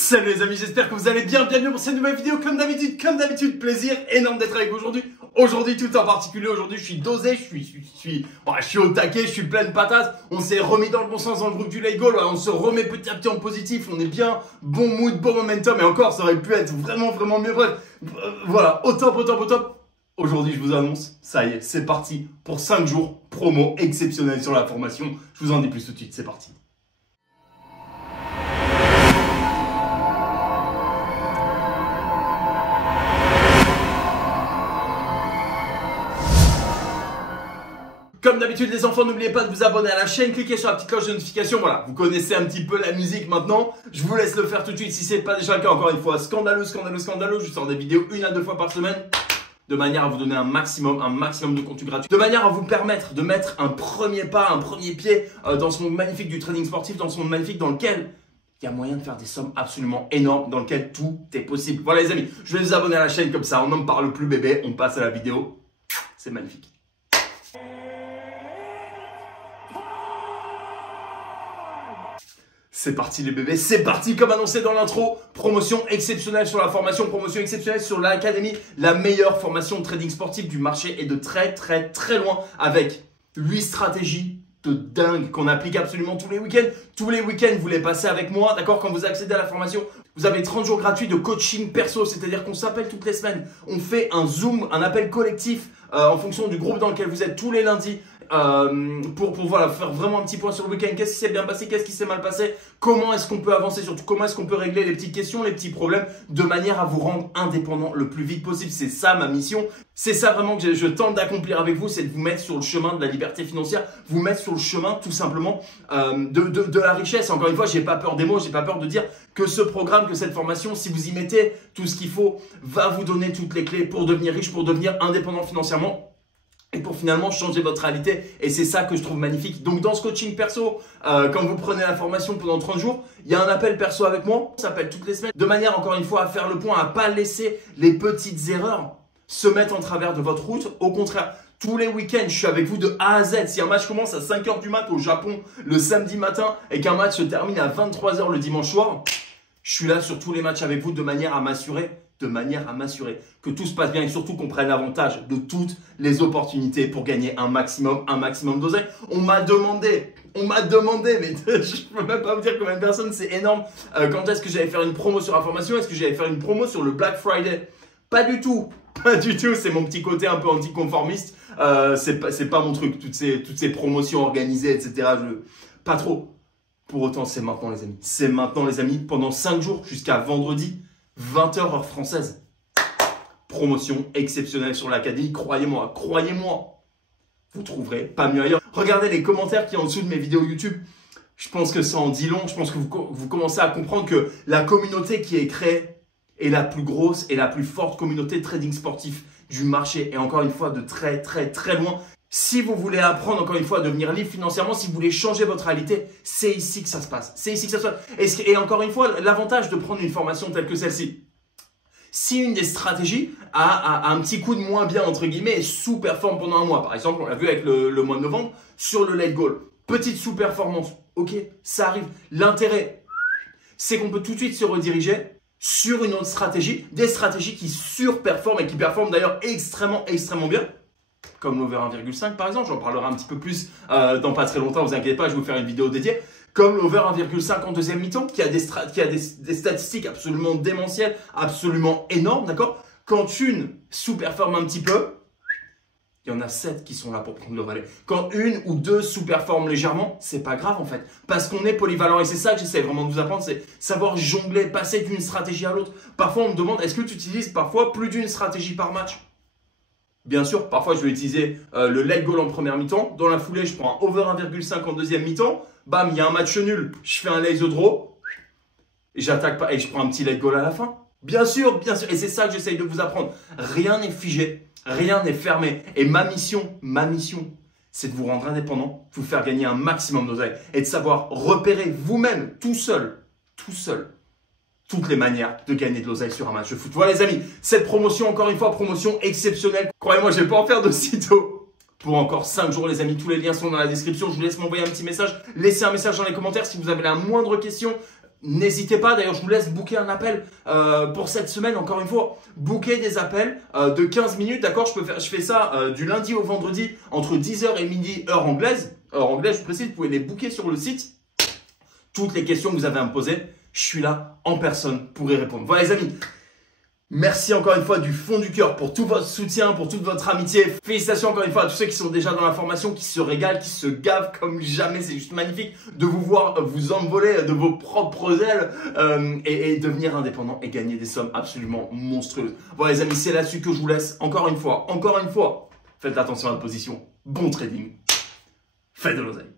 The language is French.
Salut les amis, j'espère que vous allez bien. Bienvenue pour cette nouvelle vidéo. Comme d'habitude, plaisir énorme d'être avec vous aujourd'hui. Aujourd'hui, tout en particulier, aujourd'hui, je suis dosé, je suis au taquet, je suis plein de patates. On s'est remis dans le bon sens dans le groupe du Let Go. On se remet petit à petit en positif. On est bien, bon mood, bon momentum. Et encore, ça aurait pu être vraiment mieux. Bref, voilà, au top. Aujourd'hui, je vous annonce, ça y est, c'est parti pour 5 jours promo exceptionnel sur la formation. Je vous en dis plus tout de suite, c'est parti. Comme d'habitude les enfants, n'oubliez pas de vous abonner à la chaîne, cliquez sur la petite cloche de notification, voilà, vous connaissez un petit peu la musique maintenant, je vous laisse le faire tout de suite si ce n'est pas déjà le cas, encore une fois, scandaleux, je sors des vidéos 1 à 2 fois par semaine, de manière à vous donner un maximum de contenu gratuit, de manière à vous permettre de mettre un premier pas, un premier pied dans ce monde magnifique du trading sportif, dans ce monde magnifique dans lequel il y a moyen de faire des sommes absolument énormes, dans lequel tout est possible. Voilà les amis, je vais vous abonner à la chaîne comme ça, on n'en parle plus bébé, on passe à la vidéo, c'est magnifique. C'est parti les bébés, c'est parti comme annoncé dans l'intro. Promotion exceptionnelle sur la formation, promotion exceptionnelle sur l'académie. La meilleure formation de trading sportif du marché et de très loin. Avec 8 stratégies de dingue qu'on applique absolument tous les week-ends. Tous les week-ends, vous les passez avec moi, d'accord? Quand vous accédez à la formation, vous avez 30 jours gratuits de coaching perso. C'est-à-dire qu'on s'appelle toutes les semaines. On fait un Zoom, un appel collectif en fonction du groupe dans lequel vous êtes tous les lundis. Pour voilà, faire vraiment un petit point sur le week-end. Qu'est-ce qui s'est bien passé, qu'est-ce qui s'est mal passé, comment est-ce qu'on peut avancer, surtout comment est-ce qu'on peut régler les petites questions, les petits problèmes, de manière à vous rendre indépendant le plus vite possible. C'est ça ma mission, c'est ça vraiment que je tente d'accomplir avec vous, c'est de vous mettre sur le chemin de la liberté financière, vous mettre sur le chemin tout simplement de la richesse. Encore une fois, j'ai pas peur des mots, j'ai pas peur de dire que ce programme, que cette formation, si vous y mettez tout ce qu'il faut, va vous donner toutes les clés pour devenir riche, pour devenir indépendant financièrement. Et pour finalement changer votre réalité. Et c'est ça que je trouve magnifique. Donc dans ce coaching perso, quand vous prenez la formation pendant 30 jours, il y a un appel perso avec moi. Ça s'appelle toutes les semaines. De manière encore une fois à faire le point, à pas laisser les petites erreurs se mettre en travers de votre route. Au contraire, tous les week-ends, je suis avec vous de A à Z. Si un match commence à 5 h du mat au Japon le samedi matin et qu'un match se termine à 23 h le dimanche soir, je suis là sur tous les matchs avec vous de manière à m'assurer que tout se passe bien et surtout qu'on prenne l'avantage de toutes les opportunités pour gagner un maximum d'oseille. On m'a demandé, mais je peux même pas vous dire combien de personnes, c'est énorme. Quand est-ce que j'allais faire une promo sur la formation? Est-ce que j'allais faire une promo sur le Black Friday? Pas du tout. C'est mon petit côté un peu anticonformiste. C'est pas mon truc. Toutes ces promotions organisées, etc. Pas trop. Pour autant, c'est maintenant les amis. C'est maintenant les amis. Pendant 5 jours jusqu'à vendredi. 20 h heure française. Promotion exceptionnelle sur l'académie. Croyez-moi. Vous trouverez pas mieux ailleurs. Regardez les commentaires qui sont en dessous de mes vidéos YouTube. Je pense que ça en dit long. Je pense que vous commencez à comprendre que la communauté qui est créée est la plus grosse et la plus forte communauté de trading sportif du marché. Et encore une fois, de très loin. Si vous voulez apprendre, encore une fois, à devenir libre financièrement, si vous voulez changer votre réalité, c'est ici que ça se passe. Et encore une fois, l'avantage de prendre une formation telle que celle-ci, si une des stratégies a un petit coup de moins bien, entre guillemets, et sous-performe pendant un mois, par exemple, on l'a vu avec le mois de novembre, sur le Let Go, petite sous-performance, ok, ça arrive. L'intérêt, c'est qu'on peut tout de suite se rediriger sur une autre stratégie, des stratégies qui surperforment et qui performent d'ailleurs extrêmement bien. Comme l'over 1,5 par exemple, j'en parlerai un petit peu plus dans pas très longtemps, vous inquiétez pas, je vais vous faire une vidéo dédiée. Comme l'over 1,5 en deuxième mi-temps, qui a des statistiques absolument démentielles, absolument énormes, d'accord? Quand une sous-performe un petit peu, il y en a 7 qui sont là pour prendre le relais. Quand une ou deux sous-performent légèrement, c'est pas grave en fait. Parce qu'on est polyvalent et c'est ça que j'essaie vraiment de vous apprendre, c'est savoir jongler, passer d'une stratégie à l'autre. Parfois on me demande, est-ce que tu utilises parfois plus d'une stratégie par match? Bien sûr, parfois je vais utiliser le Let Go en première mi-temps. Dans la foulée, je prends un over 1,5 en deuxième mi-temps. Bam, il y a un match nul. Je fais un laser draw. Et j'attaque pas et je prends un petit Let Go à la fin. Bien sûr. Et c'est ça que j'essaye de vous apprendre. Rien n'est figé, rien n'est fermé. Et ma mission, c'est de vous rendre indépendant, de vous faire gagner un maximum d'oseille et de savoir repérer vous-même, tout seul, toutes les manières de gagner de l'oseille sur un match de foot. Voilà les amis, cette promotion, encore une fois, promotion exceptionnelle. Croyez-moi, je vais pas en faire de sitôt. Pour encore 5 jours les amis, tous les liens sont dans la description. Je vous laisse m'envoyer un petit message. Laissez un message dans les commentaires si vous avez la moindre question. n'hésitez pas, d'ailleurs je vous laisse booker un appel pour cette semaine, encore une fois. Booker des appels de 15 minutes, d'accord? Je fais ça du lundi au vendredi entre 10h et midi, heure anglaise. Heure anglaise, je précise, vous pouvez les booker sur le site. Toutes les questions que vous avez à me poser, je suis là en personne pour y répondre. Voilà les amis. Merci encore une fois du fond du cœur pour tout votre soutien, pour toute votre amitié. Félicitations encore une fois à tous ceux qui sont déjà dans la formation, qui se régalent, qui se gavent comme jamais. C'est juste magnifique de vous voir vous envoler de vos propres ailes et devenir indépendant et gagner des sommes absolument monstrueuses. Voilà les amis, c'est là-dessus que je vous laisse. Encore une fois, faites attention à votre position. Bon trading. Faites de l'oseille.